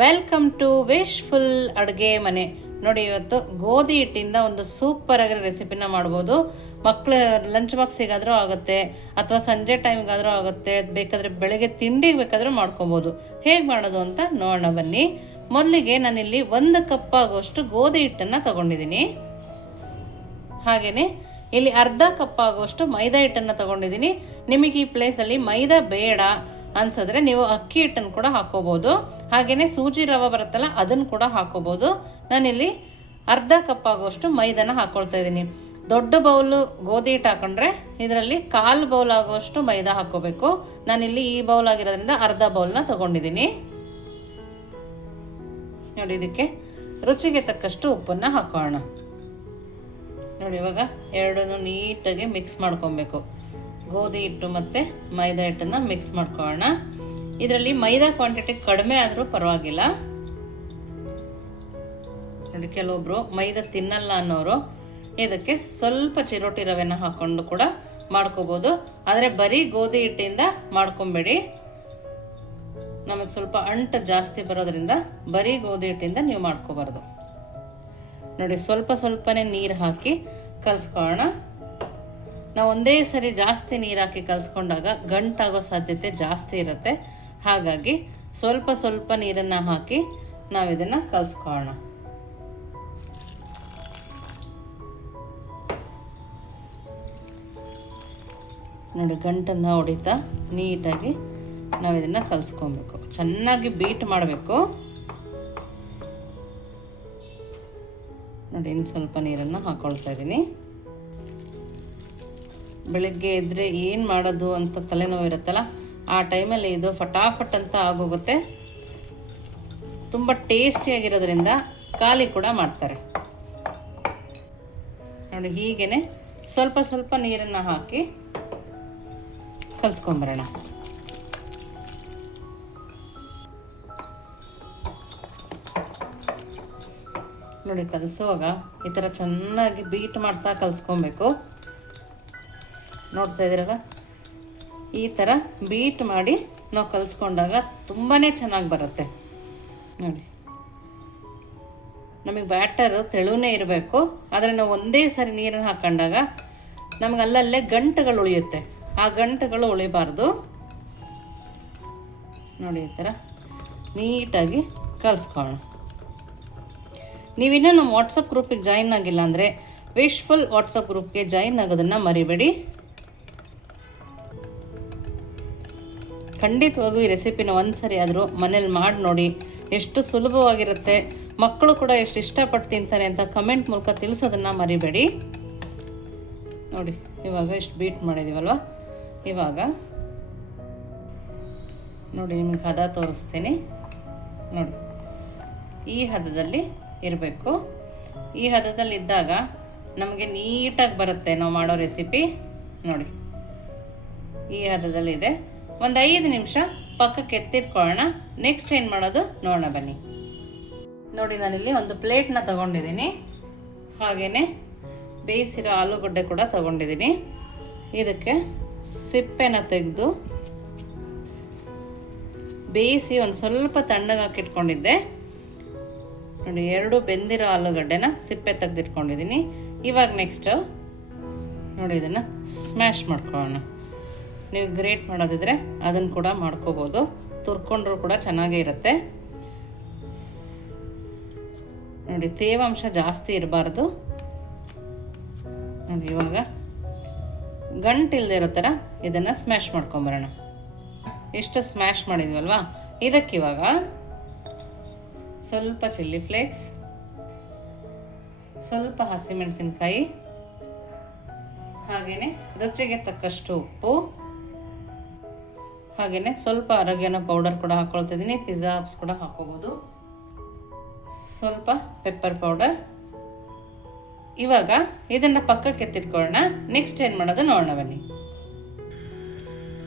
Welcome to wishful ಅಡುಗೆ ಮನೆ. ನೋಡಿ, ಇವತ್ತು ಗೋಧಿ ಹಿಟ್ಟಿಂದ ಒಂದು ಸೂಪರ್ ಆಗಿರೋ ರೆಸಿಪಿನ ಮಾಡ್ಬೋದು. ಮಕ್ಕಳ ಲಂಚ್ ಬಾಕ್ಸಿಗಾದರೂ ಆಗುತ್ತೆ, ಅಥವಾ ಸಂಜೆ ಟೈಮ್ಗಾದರೂ ಆಗುತ್ತೆ, ಬೇಕಾದರೆ ಬೆಳಗ್ಗೆ ತಿಂಡಿಗೆ ಬೇಕಾದರೂ ಮಾಡ್ಕೊಬೋದು. ಹೇಗೆ ಮಾಡೋದು ಅಂತ ನೋಡೋಣ ಬನ್ನಿ. ಮೊದಲಿಗೆ ನಾನಿಲ್ಲಿ 1 ಕಪ್ ಆಗೋಷ್ಟು ಗೋಧಿ ಹಿಟ್ಟನ್ನು ತೊಗೊಂಡಿದ್ದೀನಿ. ಹಾಗೆಯೇ ಇಲ್ಲಿ ಅರ್ಧ ಕಪ್ ಆಗೋಷ್ಟು ಮೈದಾ ಹಿಟ್ಟನ್ನು ತೊಗೊಂಡಿದ್ದೀನಿ. ನಿಮಗೆ ಈ ಪ್ಲೇಸಲ್ಲಿ ಮೈದಾ ಬೇಡ ಅನ್ಸಿದ್ರೆ ನೀವು ಅಕ್ಕಿ ಹಿಟ್ಟನ್ನು ಕೂಡ ಹಾಕೋಬೋದು. ಹಾಗೆಯೇ ಸೂಜಿ ರವೆ ಬರುತ್ತಲ್ಲ, ಅದನ್ನು ಕೂಡ ಹಾಕೋಬೋದು. ನಾನಿಲ್ಲಿ ಅರ್ಧ ಕಪ್ ಆಗೋಷ್ಟು ಮೈದಾನ ಹಾಕ್ಕೊಳ್ತಾ ಇದ್ದೀನಿ. ದೊಡ್ಡ ಬೌಲು ಗೋಧಿ ಹಿಟ್ಟು ಹಾಕೊಂಡ್ರೆ ಇದರಲ್ಲಿ 1/4 ಬೌಲ್ ಆಗೋಷ್ಟು ಮೈದಾ ಹಾಕೋಬೇಕು. ನಾನಿಲ್ಲಿ ಈ ಬೌಲ್ ಆಗಿರೋದ್ರಿಂದ ಅರ್ಧ ಬೌಲ್ನ ತೊಗೊಂಡಿದ್ದೀನಿ. ನೋಡಿ, ಇದಕ್ಕೆ ರುಚಿಗೆ ತಕ್ಕಷ್ಟು ಉಪ್ಪನ್ನು ಹಾಕೋಣ. ನೋಡಿ, ಇವಾಗ ಎರಡನ್ನೂ ನೀಟಾಗಿ ಮಿಕ್ಸ್ ಮಾಡ್ಕೊಬೇಕು. ಗೋಧಿ ಹಿಟ್ಟು ಮತ್ತು ಮೈದಾ ಹಿಟ್ಟನ್ನು ಮಿಕ್ಸ್ ಮಾಡ್ಕೊಳ್ಳೋಣ. ಇದರಲ್ಲಿ ಮೈದಾ ಕ್ವಾಂಟಿಟಿ ಕಡಿಮೆ ಆದರೂ ಪರವಾಗಿಲ್ಲ. ನೋಡಿ, ಕೆಲವೊಬ್ರು ಮೈದಾ ತಿನ್ನಲ್ಲ ಅನ್ನೋರು ಇದಕ್ಕೆ ಸ್ವಲ್ಪ ಚಿರೋಟಿ ರವೆನ ಹಾಕೊಂಡು ಕೂಡ ಮಾಡ್ಕೋಬೋದು. ಆದರೆ ಬರೀ ಗೋಧಿ ಹಿಟ್ಟಿಂದ ಮಾಡ್ಕೊಬೇಡಿ, ನಮಗೆ ಸ್ವಲ್ಪ ಅಂಟು ಜಾಸ್ತಿ ಬರೋದ್ರಿಂದ ಬರೀ ಗೋಧಿ ಹಿಟ್ಟಿಂದ ನೀವು ಮಾಡ್ಕೋಬಾರ್ದು. ನೋಡಿ, ಸ್ವಲ್ಪನೇ ನೀರು ಹಾಕಿ ಕಲಿಸ್ಕೊಳ್ಳೋಣ. ನಾವು ಒಂದೇ ಸರಿ ಜಾಸ್ತಿ ನೀರು ಹಾಕಿ ಕಲಿಸ್ಕೊಂಡಾಗ ಗಂಟಾಗೋ ಸಾಧ್ಯತೆ ಜಾಸ್ತಿ ಇರುತ್ತೆ. ಹಾಗಾಗಿ ಸ್ವಲ್ಪ ನೀರನ್ನು ಹಾಕಿ ನಾವು ಇದನ್ನು ಕಲಿಸ್ಕೊಳ್ಳೋಣ. ನೋಡಿ, ಗಂಟನ್ನು ಹೊಡಿತಾ ನೀಟಾಗಿ ನಾವು ಇದನ್ನು ಕಲಿಸ್ಕೊಬೇಕು. ಚೆನ್ನಾಗಿ ಬೀಟ್ ಮಾಡಬೇಕು. ನೋಡಿ, ಇನ್ನು ಸ್ವಲ್ಪ ನೀರನ್ನು ಹಾಕ್ಕೊಳ್ತಾ ಇದ್ದೀನಿ. ಬೆಳಗ್ಗೆ ಎದ್ದರೆ ಏನು ಮಾಡೋದು ಅಂತ ತಲೆನೋವು ಇರುತ್ತಲ್ಲ, ಆ ಟೈಮಲ್ಲಿ ಇದು ಫಟಾಫಟ್ ಅಂತ ಆಗೋಗುತ್ತೆ. ತುಂಬ ಟೇಸ್ಟಿಯಾಗಿರೋದ್ರಿಂದ ಖಾಲಿ ಕೂಡ ಮಾಡ್ತಾರೆ. ನೋಡಿ, ಹೀಗೇ ಸ್ವಲ್ಪ ನೀರನ್ನು ಹಾಕಿ ಕಲಿಸ್ಕೊಂಬರೋಣ. ನೋಡಿ, ಕಲಿಸುವಾಗ ಈ ಥರ ಚೆನ್ನಾಗಿ ಬೀಟ್ ಮಾಡ್ತಾ ಕಲಿಸ್ಕೊಬೇಕು. ನೋಡ್ತಾ ಇದ್ದೀರಲ್ಲ, ಈ ಥರ ಬೀಟ್ ಮಾಡಿ ನಾವು ಕಲಿಸ್ಕೊಂಡಾಗ ತುಂಬಾ ಚೆನ್ನಾಗಿ ಬರುತ್ತೆ. ನೋಡಿ, ನಮಗೆ ಬ್ಯಾಟರು ತೆಳುವೇ ಇರಬೇಕು. ಆದರೆ ನಾವು ಒಂದೇ ಸರಿ ನೀರನ್ನು ಹಾಕೊಂಡಾಗ ನಮಗೆ ಅಲ್ಲಲ್ಲೇ ಗಂಟುಗಳು ಉಳಿಯುತ್ತೆ. ಆ ಗಂಟುಗಳು ಉಳಿಬಾರ್ದು. ನೋಡಿ, ಈ ಥರ ನೀಟಾಗಿ ಕಲಿಸ್ಕೊಳ್ಳೋಣ. ನೀವಿನ್ನೂ ನಮ್ಮ ವಾಟ್ಸಪ್ ಗ್ರೂಪಿಗೆ ಜಾಯಿನ್ ಆಗಿಲ್ಲ ಅಂದರೆ ವಿಶ್ಫುಲ್ ವಾಟ್ಸಪ್ ಗ್ರೂಪ್ಗೆ ಜಾಯಿನ್ ಆಗೋದನ್ನು ಮರಿಬೇಡಿ. ಖಂಡಿತವಾಗೂ ಈ ರೆಸಿಪಿನ ಒಂದು ಸರಿ ಆದರೂ ಮನೇಲಿ ಮಾಡಿ ನೋಡಿ. ಎಷ್ಟು ಸುಲಭವಾಗಿರುತ್ತೆ, ಮಕ್ಕಳು ಕೂಡ ಎಷ್ಟು ಇಷ್ಟಪಟ್ಟು ತಿಂತಾರೆ ಅಂತ ಕಮೆಂಟ್ ಮೂಲಕ ತಿಳಿಸೋದನ್ನು ಮರಿಬೇಡಿ. ನೋಡಿ, ಇವಾಗ ಇಷ್ಟು ಬೀಟ್ ಮಾಡಿದ್ದೀವಲ್ವ, ಇವಾಗ ನೋಡಿ ನಿಮಗೆ ಹದ ತೋರಿಸ್ತೀನಿ. ನೋಡಿ, ಈ ಹದದಲ್ಲಿ ಇರಬೇಕು. ಈ ಹದದಲ್ಲಿದ್ದಾಗ ನಮಗೆ ನೀಟಾಗಿ ಬರುತ್ತೆ ನಾವು ಮಾಡೋ ರೆಸಿಪಿ. ನೋಡಿ, ಈ ಹದದಲ್ಲಿದೆ. ಒಂದು 5 ನಿಮಿಷ ಪಕ್ಕಕ್ಕೆ ಎತ್ತಿಟ್ಕೊಳ್ಳೋಣ. ನೆಕ್ಸ್ಟ್ ಏನು ಮಾಡೋದು ನೋಡೋಣ ಬನ್ನಿ. ನೋಡಿ, ನಾನಿಲ್ಲಿ ಒಂದು ಪ್ಲೇಟ್ನ ತಗೊಂಡಿದ್ದೀನಿ. ಹಾಗೆಯೇ ಬೇಯಿಸಿರೋ ಆಲೂಗಡ್ಡೆ ಕೂಡ ತಗೊಂಡಿದ್ದೀನಿ. ಇದಕ್ಕೆ ಸಿಪ್ಪೆನ ತೆಗೆದು ಬೇಯಿಸಿ ಒಂದು ಸ್ವಲ್ಪ ತಣ್ಣಗೆ ಹಾಕಿಟ್ಕೊಂಡಿದ್ದೆ. ನೋಡಿ, 2 ಬೆಂದಿರೋ ಆಲೂಗಡ್ಡೆನ ಸಿಪ್ಪೆ ತೆಗೆದಿಟ್ಕೊಂಡಿದ್ದೀನಿ. ಇವಾಗ ನೆಕ್ಸ್ಟ್ ನೋಡಿ, ಇದನ್ನು ಸ್ಮ್ಯಾಶ್ ಮಾಡ್ಕೊಳ್ಳೋಣ. ನೀವು ಗ್ರೇಟ್ ಮಾಡೋದಿದ್ರೆ ಅದನ್ನು ಕೂಡ ಮಾಡ್ಕೋಬೋದು. ತುರ್ಕೊಂಡ್ರೂ ಕೂಡ ಚೆನ್ನಾಗೇ ಇರುತ್ತೆ. ನೋಡಿ, ತೇವಾಂಶ ಜಾಸ್ತಿ ಇರಬಾರ್ದು. ನೋಡಿ, ಇವಾಗ ಗಂಟಿಲ್ಲದೆ ಇರೋ ಥರ ಇದನ್ನು ಸ್ಮ್ಯಾಶ್ ಮಾಡ್ಕೊಂಬರೋಣ. ಇಷ್ಟು ಸ್ಮ್ಯಾಶ್ ಮಾಡಿದ್ವಲ್ವಾ, ಇದಕ್ಕಿವಾಗ ಸ್ವಲ್ಪ ಚಿಲ್ಲಿ ಫ್ಲೇಕ್ಸ್, ಸ್ವಲ್ಪ ಹಸಿಮೆಣಸಿನ್ಕಾಯಿ, ಹಾಗೆಯೇ ರುಚಿಗೆ ತಕ್ಕಷ್ಟು ಉಪ್ಪು, ಹಾಗೆಯೇ ಸ್ವಲ್ಪ ಅರಗಿನ ಪೌಡರ್ ಕೂಡ ಹಾಕ್ಕೊಳ್ತಿದ್ದೀನಿ. ಪಿಜ್ಜಾ ಹಬ್ಸ್ ಕೂಡ ಹಾಕೋಬೋದು. ಸ್ವಲ್ಪ ಪೆಪ್ಪರ್ ಪೌಡರ್. ಇವಾಗ ಇದನ್ನು ಪಕ್ಕಕ್ಕೆ ಎತ್ತಿಟ್ಕೊಳ್ಳೋಣ. ನೆಕ್ಸ್ಟ್ ಏನು ಮಾಡೋದು ನೋಡೋಣ ಬನ್ನಿ.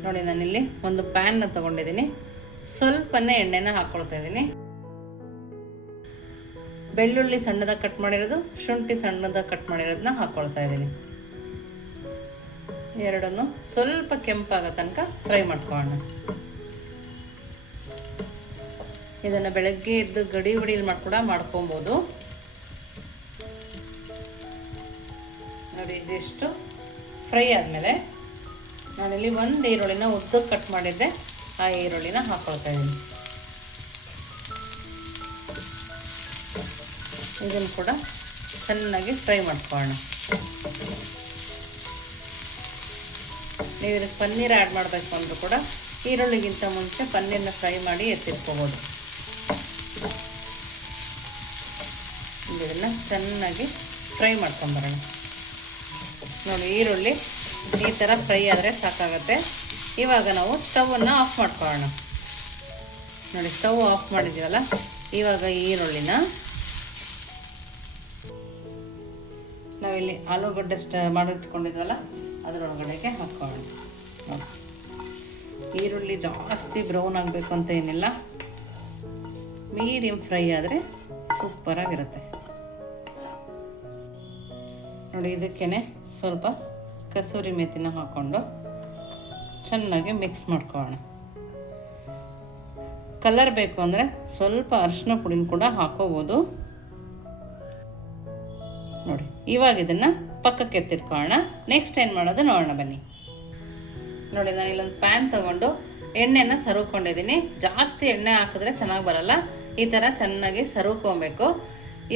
ನೋಡಿ, ನಾನಿಲ್ಲಿ ಒಂದು ಪ್ಯಾನ್ನ ತೊಗೊಂಡಿದ್ದೀನಿ. ಸ್ವಲ್ಪನೇ ಎಣ್ಣೆನ ಹಾಕ್ಕೊಳ್ತಾ ಇದ್ದೀನಿ. ಬೆಳ್ಳುಳ್ಳಿ ಸಣ್ಣದಾಗಿ ಕಟ್ ಮಾಡಿರೋದು, ಶುಂಠಿ ಸಣ್ಣದಾಗಿ ಕಟ್ ಮಾಡಿರೋದನ್ನ ಹಾಕ್ಕೊಳ್ತಾ ಇದ್ದೀನಿ. ಎರಡನ್ನು ಸ್ವಲ್ಪ ಕೆಂಪಾಗೋ ತನಕ ಫ್ರೈ ಮಾಡ್ಕೊಳ್ಳೋಣ. ಇದನ್ನು ಬೆಳಗ್ಗೆ ಎದ್ದು ಗಡಿ ಬಿಡಿಲಿ ಕೂಡ ಮಾಡ್ಕೊಬೋದು. ನೋಡಿ ಇದಿಷ್ಟು ಫ್ರೈ ಆದಮೇಲೆ ನಾನಿಲ್ಲಿ ಒಂದು ಈರುಳ್ಳಿನ ಉದ್ದಕ್ಕೆ ಕಟ್ ಮಾಡಿದ್ದೆ, ಆ ಈರುಳ್ಳಿನ ಹಾಕ್ಕೊಳ್ತಾ ಇದ್ದೀನಿ. ಇದನ್ನು ಕೂಡ ಚೆನ್ನಾಗಿ ಫ್ರೈ ಮಾಡ್ಕೊಳ್ಳೋಣ. ನೀವು ಇದಕ್ಕೆ ಪನ್ನೀರ್ ಆ್ಯಡ್ ಮಾಡಬೇಕು ಅಂದರೂ ಕೂಡ ಈರುಳ್ಳಿಗಿಂತ ಮುಂಚೆ ಪನ್ನೀರನ್ನ ಫ್ರೈ ಮಾಡಿ ಎತ್ತಿಟ್ಕೋಬೋದು. ಇದನ್ನು ಚೆನ್ನಾಗಿ ಫ್ರೈ ಮಾಡ್ಕೊಂಬರೋಣ. ನೋಡಿ ಈರುಳ್ಳಿ ಈ ಥರ ಫ್ರೈ ಆದರೆ ಸಾಕಾಗುತ್ತೆ. ಇವಾಗ ನಾವು ಸ್ಟವನ್ನು ಆಫ್ ಮಾಡ್ಕೊಳ್ಳೋಣ. ನೋಡಿ ಸ್ಟವ್ ಆಫ್ ಮಾಡಿದ್ದೀವಲ್ಲ, ಇವಾಗ ಈರುಳ್ಳಿನ ನಾವಿಲ್ಲಿ ಆಲೂಗಡ್ಡೆ ಮಾಡಿಟ್ಕೊಂಡಿದ್ವಲ್ಲ ಅದರೊಳಗಡೆಗೆ ಹಾಕ್ಕೊಳ್ಳೋಣ. ನೋಡಿ ಈರುಳ್ಳಿ ಜಾಸ್ತಿ ಬ್ರೌನ್ ಆಗಬೇಕು ಅಂತ ಏನಿಲ್ಲ, ಮೀಡಿಯಮ್ ಫ್ರೈ ಆದರೆ ಸೂಪರಾಗಿರುತ್ತೆ. ನೋಡಿ ಇದಕ್ಕೇ ಸ್ವಲ್ಪ ಕಸೂರಿ ಮೆಥಿನ ಹಾಕ್ಕೊಂಡು ಚೆನ್ನಾಗಿ ಮಿಕ್ಸ್ ಮಾಡ್ಕೊಳ್ಳೋಣ. ಕಲರ್ ಬೇಕು ಅಂದರೆ ಸ್ವಲ್ಪ ಅರಿಶಿನ ಪುಡಿನ ಕೂಡ ಹಾಕೋಬೋದು. ನೋಡಿ ಇವಾಗ ಇದನ್ನು ಪಕ್ಕಕ್ಕೆ ಎತ್ತಿಟ್ಕೊಳ್ಳೋಣ. ನೆಕ್ಸ್ಟ್ ಏನು ಮಾಡೋದು ನೋಡೋಣ ಬನ್ನಿ. ನೋಡಿ ನಾನು ಇಲ್ಲೊಂದು ಪ್ಯಾನ್ ತೊಗೊಂಡು ಎಣ್ಣೆನ ಸರುಕೊಂಡಿದ್ದೀನಿ. ಜಾಸ್ತಿ ಎಣ್ಣೆ ಹಾಕಿದ್ರೆ ಚೆನ್ನಾಗಿ ಬರಲ್ಲ, ಈ ಥರ ಚೆನ್ನಾಗಿ ಸರುಕೊಬೇಕು.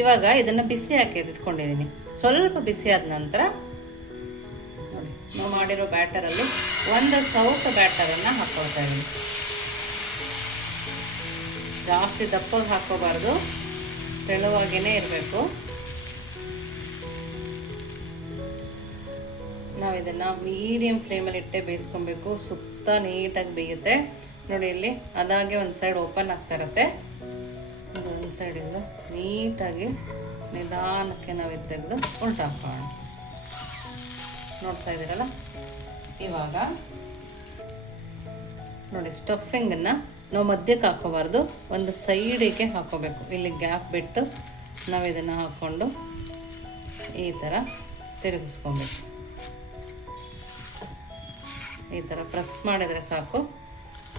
ಇವಾಗ ಇದನ್ನು ಬಿಸಿ ಹಾಕಿ ಇಟ್ಕೊಂಡಿದ್ದೀನಿ. ಸ್ವಲ್ಪ ಬಿಸಿ ಆದ ನಂತರ ನೋಡಿ ನಾವು ಮಾಡಿರೋ ಬ್ಯಾಟರಲ್ಲಿ ಒಂದು ಸೌಟ್ ಬ್ಯಾಟರನ್ನು ಹಾಕ್ಕೊಳ್ತಾ ಇದ್ದೀನಿ. ಜಾಸ್ತಿ ದಪ್ಪಗೆ ಹಾಕೋಬಾರ್ದು, ತೆಳುವಾಗಿಯೇ ಇರಬೇಕು. ನಾವು ಇದನ್ನು ಮೀಡಿಯಮ್ ಫ್ಲೇಮಲ್ಲಿ ಇಟ್ಟೆ ಬೇಯಿಸ್ಕೊಬೇಕು. ಸುತ್ತ ನೀಟಾಗಿ ಬೇಯುತ್ತೆ. ನೋಡಿ ಇಲ್ಲಿ ಅದಾಗೆ ಒಂದು ಸೈಡ್ ಓಪನ್ ಆಗ್ತಾ ಇರುತ್ತೆ. ಒಂದು ಸೈಡಿಂದ ನೀಟಾಗಿ ನಿಧಾನಕ್ಕೆ ನಾವು ತೆಗೆದು ಉಲ್ಟಾ ಹಾಕೋಣ. ನೋಡ್ತಾ ಇದ್ದೀರಲ್ಲ, ಇವಾಗ ನೋಡಿ ಸ್ಟಫಿಂಗನ್ನು ನಾವು ಮಧ್ಯಕ್ಕೆ ಹಾಕೋಬಾರ್ದು, ಒಂದು ಸೈಡಿಗೆ ಹಾಕೋಬೇಕು. ಇಲ್ಲಿ ಗ್ಯಾಪ್ ಬಿಟ್ಟು ನಾವು ಇದನ್ನು ಹಾಕ್ಕೊಂಡು ಈ ಥರ ತಿರುಗಿಸ್ಕೊಬೇಕು. ಈ ಥರ ಪ್ರೆಸ್ ಮಾಡಿದರೆ ಸಾಕು,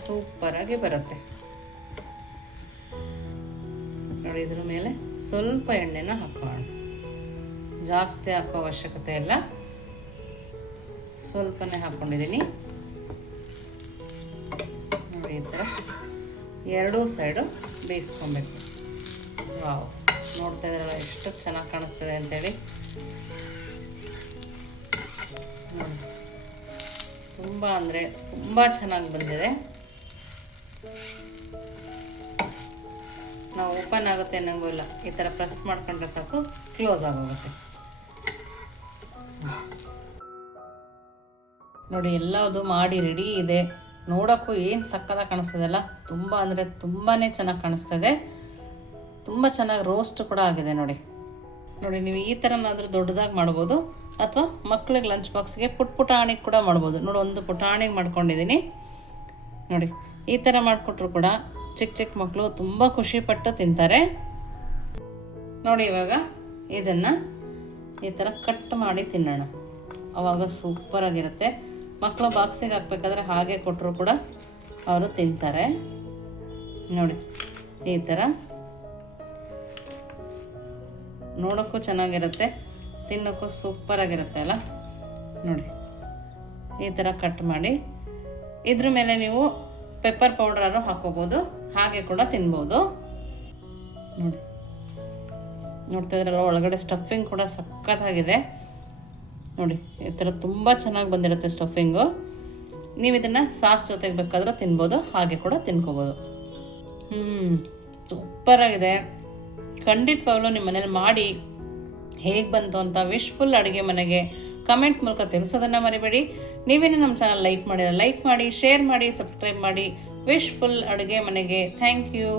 ಸೂಪರಾಗಿ ಬರುತ್ತೆ. ನೋಡಿ ಇದ್ರ ಮೇಲೆ ಸ್ವಲ್ಪ ಎಣ್ಣೆನ ಹಾಕೋಣ. ಜಾಸ್ತಿ ಹಾಕೋ ಅವಶ್ಯಕತೆ ಇಲ್ಲ, ಸ್ವಲ್ಪನೇ ಹಾಕ್ಕೊಂಡಿದ್ದೀನಿ. ನೋಡಿ ಈ ಥರ ಎರಡೂ ಸೈಡು ಬೇಯಿಸ್ಕೊಬೇಕು. ವಾವ್, ನೋಡ್ತಾ ಇದ್ರಲ್ಲ ಎಷ್ಟು ಚೆನ್ನಾಗಿ ಕಾಣಿಸ್ತದೆ ಅಂತೇಳಿ. ನೋಡಿ ತುಂಬ ಅಂದರೆ ತುಂಬ ಚೆನ್ನಾಗಿ ಬಂದಿದೆ. ನಾವು ಓಪನ್ ಆಗುತ್ತೆ ಅನ್ನಂಗೂ ಇಲ್ಲ, ಈ ಥರ ಪ್ರೆಸ್ ಮಾಡ್ಕೊಂಡ್ರೆ ಸಾಕು ಕ್ಲೋಸ್ ಆಗೋಗುತ್ತೆ. ನೋಡಿ ಎಲ್ಲದು ಮಾಡಿ ರೆಡಿ ಇದೆ. ನೋಡೋಕ್ಕೂ ಏನು ಸಕ್ಕತ್ತಾಗಿ ಕಾಣಿಸ್ತದಲ್ಲ, ತುಂಬ ಅಂದರೆ ತುಂಬಾ ಚೆನ್ನಾಗಿ ಕಾಣಿಸ್ತದೆ. ತುಂಬ ಚೆನ್ನಾಗಿ ರೋಸ್ಟ್ ಕೂಡ ಆಗಿದೆ. ನೋಡಿ ನೋಡಿ ನೀವು ಈ ಥರನಾದರೂ ದೊಡ್ಡದಾಗಿ ಮಾಡ್ಬೋದು, ಅಥವಾ ಮಕ್ಳಿಗೆ ಲಂಚ್ ಬಾಕ್ಸ್ಗೆ ಪುಟಾಣಿಗೆ ಕೂಡ ಮಾಡ್ಬೋದು. ನೋಡಿ ಒಂದು ಪುಟಾಣಿಗೆ ಮಾಡ್ಕೊಂಡಿದ್ದೀನಿ. ನೋಡಿ ಈ ಥರ ಮಾಡಿಕೊಟ್ರು ಕೂಡ ಚಿಕ್ಕ ಚಿಕ್ಕ ಮಕ್ಕಳು ತುಂಬ ಖುಷಿಪಟ್ಟು ತಿಂತಾರೆ. ನೋಡಿ ಇವಾಗ ಇದನ್ನು ಈ ಥರ ಕಟ್ ಮಾಡಿ ತಿನ್ನೋಣ, ಆವಾಗ ಸೂಪರಾಗಿರುತ್ತೆ. ಮಕ್ಕಳು ಬಾಕ್ಸಿಗೆ ಹಾಕ್ಬೇಕಾದ್ರೆ ಹಾಗೆ ಕೊಟ್ಟರು ಕೂಡ ಅವರು ತಿಂತಾರೆ. ನೋಡಿ ಈ ಥರ ನೋಡೋಕ್ಕೂ ಚೆನ್ನಾಗಿರುತ್ತೆ, ತಿನ್ನೋಕ್ಕೂ ಸೂಪರಾಗಿರುತ್ತೆ ಅಲ್ಲ. ನೋಡಿ ಈ ಥರ ಕಟ್ ಮಾಡಿ ಇದ್ರ ಮೇಲೆ ನೀವು ಪೆಪ್ಪರ್ ಪೌಡ್ರಾರು ಹಾಕೋಬೋದು, ಹಾಗೆ ಕೂಡ ತಿನ್ಬೋದು. ನೋಡಿ ನೋಡ್ತಾ ಇದ್ರಲ್ಲ, ಒಳಗಡೆ ಸ್ಟಫಿಂಗ್ ಕೂಡ ಸಖತ್ತಾಗಿದೆ. ನೋಡಿ ಈ ಥರ ತುಂಬ ಚೆನ್ನಾಗಿ ಬಂದಿರುತ್ತೆ ಸ್ಟಫಿಂಗು. ನೀವು ಇದನ್ನು ಸಾಸ್ ಜೊತೆಗೆ ಬೇಕಾದರೂ ತಿನ್ಬೋದು, ಹಾಗೆ ಕೂಡ ತಿನ್ಕೋಬೋದು. ಸೂಪರಾಗಿದೆ. ಖಂಡಿತವಾಗ್ಲೂ ನಿಮ್ಮ ಮನೇಲಿ ಮಾಡಿ ಹೇಗೆ ಬಂತು ಅಂತ ವಿಶ್ಫುಲ್ ಅಡುಗೆ ಮನೆಗೆ ಕಮೆಂಟ್ ಮೂಲಕ ತಿಳಿಸೋದನ್ನು ಮರಿಬೇಡಿ. ನೀವೇನು ನಮ್ಮ ಚಾನಲ್ ಲೈಕ್ ಮಾಡಿದ್ರೆ ಲೈಕ್ ಮಾಡಿ, ಶೇರ್ ಮಾಡಿ, ಸಬ್ಸ್ಕ್ರೈಬ್ ಮಾಡಿ. ವಿಶ್ಫುಲ್ ಅಡುಗೆ ಮನೆಗೆ ಥ್ಯಾಂಕ್ ಯು.